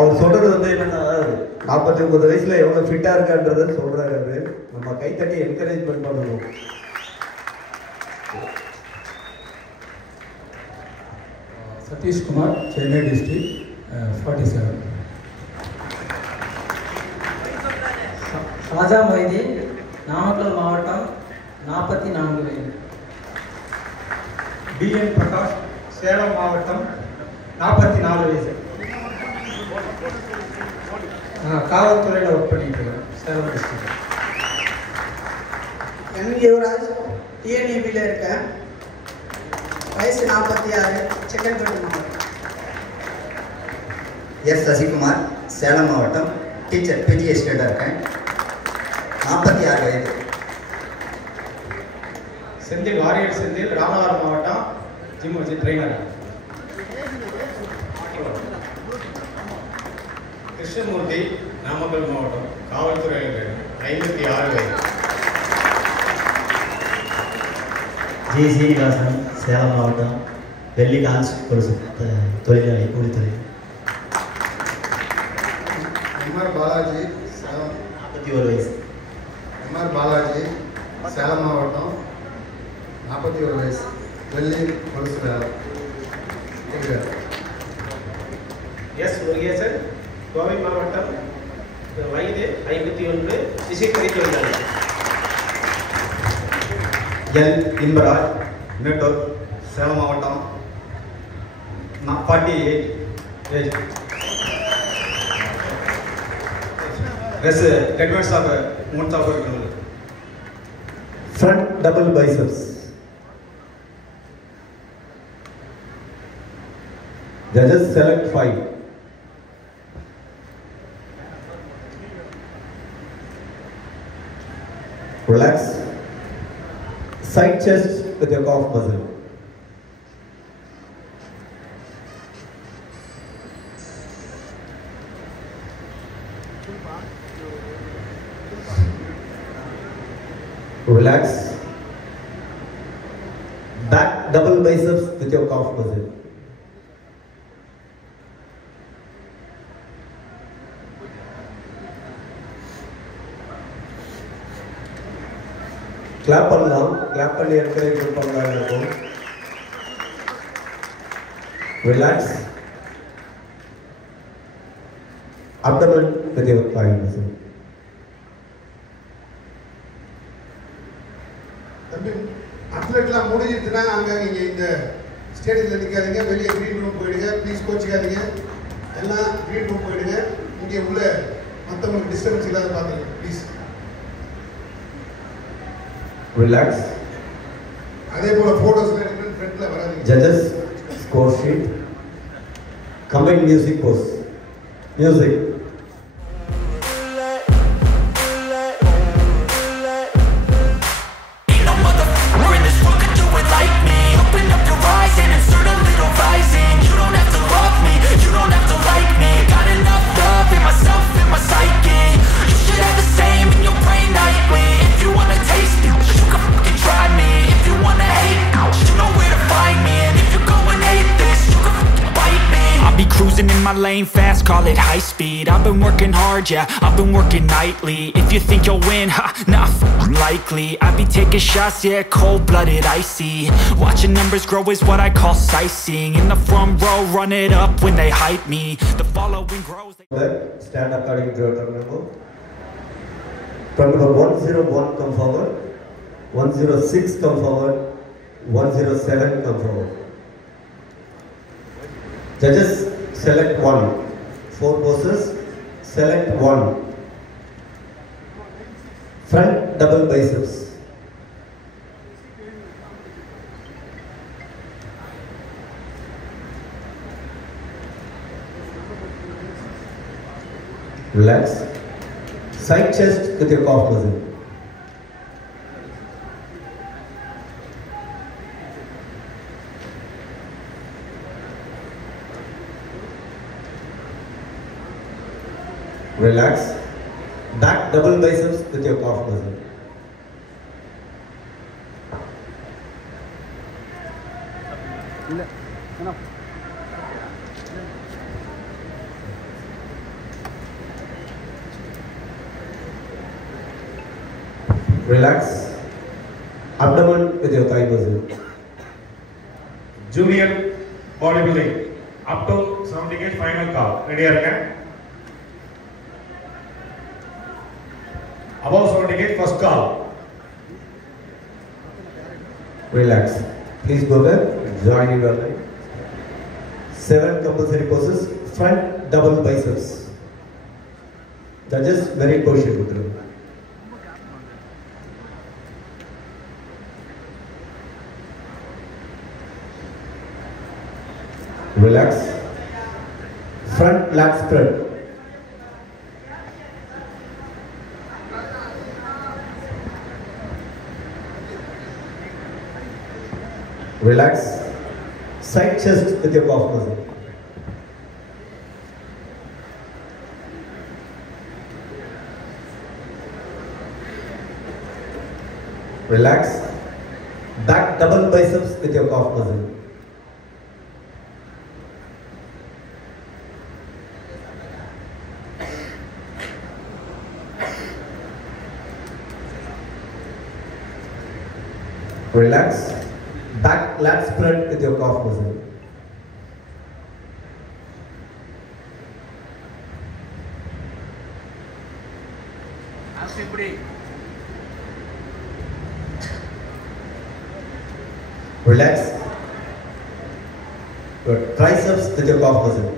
அவர் சொல்றது வந்து என்னன்னா 49 வயசுல எவ்வளவு ஃபிட்டா இருக்கான்றத சொல்றாரு. நம்ம கைத்தட்டி என்கரேஜ்மெண்ட் பண்ணணும். சதீஷ் குமார், சென்னை டிஸ்ட்ரிக்ட், 47. ஷாஜா மொய்தீன், நாமக்கல் மாவட்டம், 44 வயது. பிஎன் பிரகாஷ், சேலம் மாவட்டம், 44 வயது. காவல்துறையில் ஒர்க் பண்ணிட்டு இருக்கேன், சேலம் டிஸ்ட்ரிக்ட். என் யுவராஜ், டிஎன்இபியில் இருக்கேன், வயசு 46, செங்கல்பட்டு மாவட்டம். எஸ் சசிகுமார், சேலம் மாவட்டம், டீச்சர் பிஜி ஸ்டூடெண்டாக இருக்கேன், 46 வயது. செந்தில், வாரியர் செந்தில், ராமநாதபுரம் மாவட்டம், ஜிம் வச்சு ட்ரெயினர். கிருஷ்ணமூர்த்தி, நாமக்கல் மாவட்டம், காவல்துறை 56 வயது. ஜி சீனிவாசன், சேலம் மாவட்டம், வெள்ளி கான்ஸ் கொலுசு தொழிலாளி, கூலித்துறை. எம்ஆர் பாலாஜி, சேலம், 41 வயசு. எம்ஆர் பாலாஜி, சேலம் மாவட்டம், 41 வயசு, வெள்ளி கொலுசு வேலை. எஸ் முருகேசன், கோவை மாவட்டம், வயது 51, இசைக்கறி தொழிலாளி. எல் இன்பராஜ், மேட்டூர், சேலம் மாவட்டம், 48 ஏஜ். எஸ் டெக்மெண்ட்ஸ் ஆஃப் மூணு சாஃப்ட் இருக்கிறது. Front double biceps. Judges select 5. Relax. Side chest with your calf muscle. Relax. Back double biceps with your calf muscle. Clap பண்ணலாம். கிளாப் பண்ணி என்கரேஜ் பண்ணலாம் இருக்கும். Relax. Abdomen with your thigh muscle. தம்பி, அத்லெட்லாம் முடிஞ்சிட்டுனா அங்கே இங்கே இந்த ஸ்டேடியத்தில் நிற்காதீங்க, வெளியே க்ரீன் ரூம் போயிடுங்க. ப்ளீஸ் கோச்சிக்காதீங்க, எல்லாம் க்ரீன் ரூம் போயிடுங்க. இங்கே உள்ள மற்றவங்களுக்கு டிஸ்டர்பன்ஸ் இல்லாத பார்த்துங்க ப்ளீஸ். ரிலாக்ஸ். அதே போல் ஃபோட்டோஸ்லாம் எடுக்கணும், ஃப்ரண்ட்டில் வராதீங்க. Judges score sheet. Combine music pause. Music. Cruising in my lane fast, call it high speed. I've been working hard, yeah, I've been working nightly. If you think you'll win, ha, nah, likely. I be taking shots, yeah, cold-blooded, icy. Watching numbers grow is what I call sightseeing. In the front row, run it up when they hype me. The following grows. Stand according to your turn number. From number 101 come forward. 106 come forward. 107 come forward. Judges select 1. 4 poses. Select 1. Front double biceps. Relax. Side chest with your calf muscle. Relax. Back double biceps with your calf muscle. Relax. Abdomen with your thigh muscle. Junior bodybuilding. Up to 70 kg final call. Ready again? Above 70 kg first call. Relax. Please go back. Join in your line. 7 compulsory poses. Front double biceps. Judges, very position with you. Relax. Front lat spread. Relax. Side chest with your calf muscle. Relax. Back double biceps with your calf muscle. Relax. Back lat spread with your calf muscle. Relax. Good. Triceps with your calf muscle.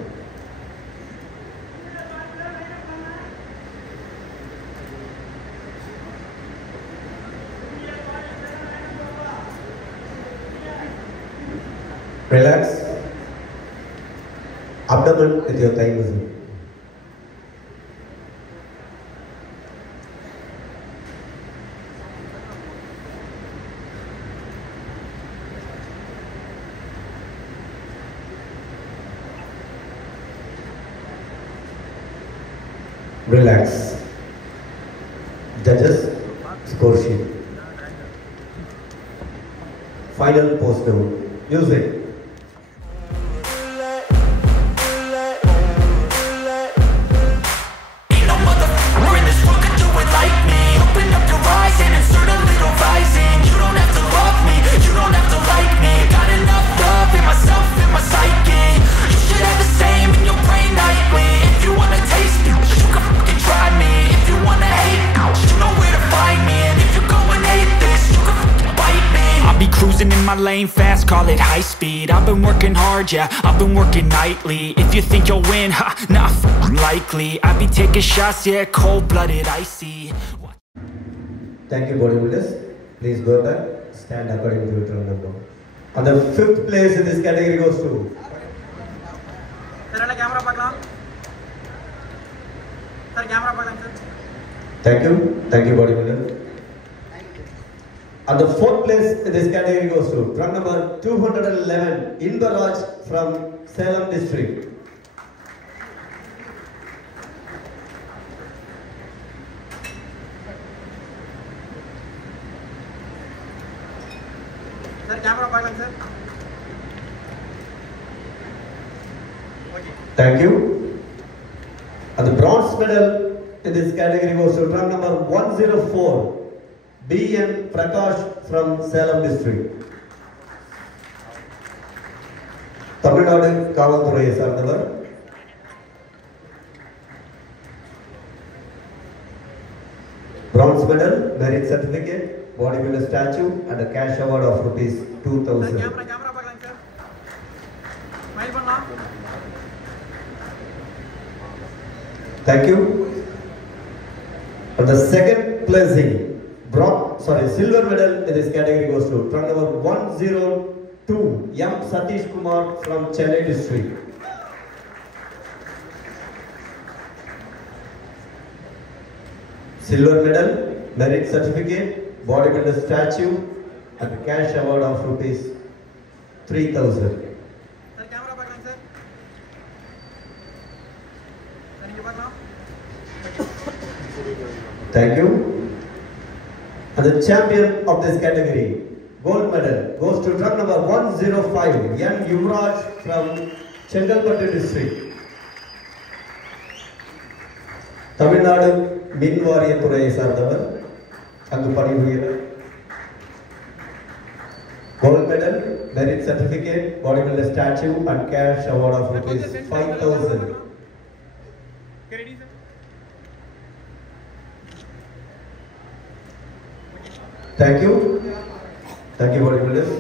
Relax. Abdomen with your thigh muscle. Relax. Judges, score sheet. Final pose down. Music. Cruising in my lane fast, call it high speed. I've been working hard, yeah, I've been working nightly. If you think you'll win, ha, not likely. I be taking shots, yeah, cold-blooded, icy. Thank you, bodybuilders. Please go back, stand according to your number. And the 5th place in this category goes to... Thank you bodybuilder. And the 4th place in this category goes to truck number 211, Inbaraj from Salem district. Sir, camera button, sir. Thank you. And the bronze medal in this category goes to truck number 104. B.N. Prakash from Salem district. Tamil Nadu Kavalthurai Sarnavar. Bronze medal, merit certificate, bodybuilder statue and a cash award of rupees 2,000. Camera button, sir. Smile panna. Thank you. For the second placing, silver medal in this category goes to truck number 102, M. Satish Kumar from Chennai district. Silver medal, merit certificate, bodybuilder statue, and cash award of rupees 3,000. Sir, camera back on, sir. Sir, you back now. Thank you. And the champion of this category, gold medal, goes to truck number 105, N. Yuvraj from Chengalpattu district. Tamil Nadu Min Variyathurai சார்ந்தவர் அங்கு பணிபுரிகிறார். Gold medal, merit certificate, bodybuilder statue, and cash award of rupees 5,000. Okay, ready, sir? Thank you. Thank you, bodybuilders.